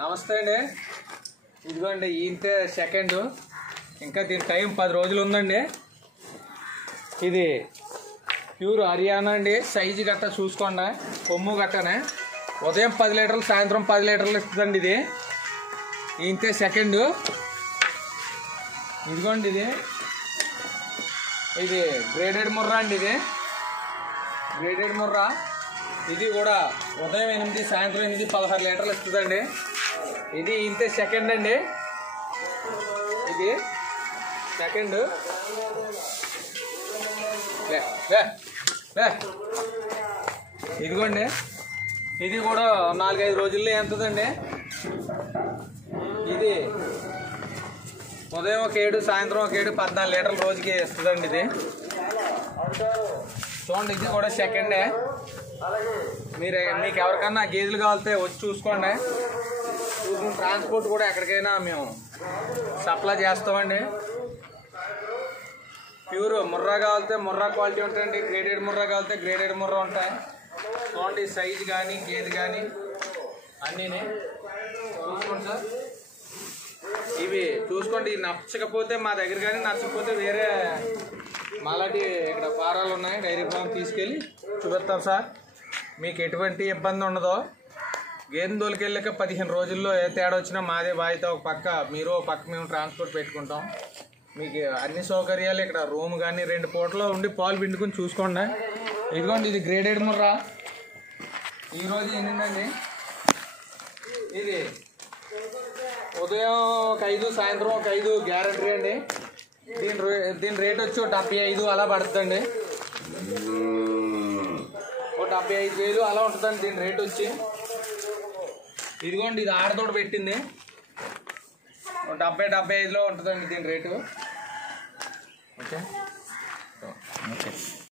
నమస్తే అండి. ఇదిగోండి ఇంతే సెకండ్, ఇంకా దీని టైం 10 రోజులు ఉందండి. ఇది ప్యూర్ హర్యానా అండి. సైజు గట్ట చూసుకోండి, కొమ్ము గట్టనే. ఉదయం 10 లీటర్లు, సాయంత్రం 10 లీటర్లు ఇస్తుందండి. ఇది ఇంతే సెకండ్. ఇదిగోండి ఇది గ్రేడెడ్ ముర్రా అండి. ఇది గ్రేడెడ్ ముర్రా. ఇది కూడా ఉదయం 8, సాయంత్రం 8, 16 లీటర్లు ఇస్తుందండి. ఇది ఇంతే సెకండ్ అండి. ఇది సెకండ్. ఇదిగోండి ఇది కూడా 4-5 రోజుల్లో ఎంతదండి. ఇది ఉదయం 1 సాయంత్రం 1 14 లీటర్ల రోజుకి ఇస్తుందండి. ఇది చూడండి, ఇది కూడా సెకండే. మీకు ఎవరికన్నా గేదెలు కావాలితే వచ్చి చూసుకోండి. ట్రాన్స్పోర్ట్ కూడా ఎక్కడికైనా మేము సప్లై చేస్తామండి. ప్యూర్ ముర్రా కావాలితే ముర్రా క్వాలిటీ ఉంటాయండి. గ్రేడెడ్ ముర్రా కావాలితే గ్రేడెడ్ ముర్రా ఉంటాయి. చూడండి సైజు కానీ గేదె కానీ అన్నీని చూసుకోండి సార్. ఇవి చూసుకోండి. నచ్చకపోతే మా దగ్గర కానీ, నచ్చకపోతే వేరే మాలాంటి ఇక్కడ ఫారాలు ఉన్నాయి, డైరీ ఫారం తీసుకెళ్ళి చూపిస్తాం సార్. మీకు ఎటువంటి ఇబ్బంది ఉండదో. గేదెని తోలుకెళ్ళాక 15 రోజుల్లో ఏ తేడా వచ్చినా మాదే బాధ్యత. ఒక పక్క మీరు, ఒక పక్క మేము ట్రాన్స్పోర్ట్ పెట్టుకుంటాం. మీకు అన్ని సౌకర్యాలు ఇక్కడ, రూమ్ కానీ 2 పూటలో ఉండి పాలు పిండుకుని చూసుకోండి. ఇదిగోండి ఇది గ్రేడెడ్ ముర్రా. ఈరోజు ఎన్నిందండి. ఇది ఉదయం 5, సాయంత్రం 5 గ్యారెంటీ అండి. దీని రేట్ వచ్చి 75 అలా పడుతుందండి. 75,000 అలా ఉంటుందండి దీని రేట్ వచ్చి. ఇదిగోండి ఇది ఆడతోడు పెట్టింది. 70-75లో ఉంటుందండి దీని రేటు. ఓకే.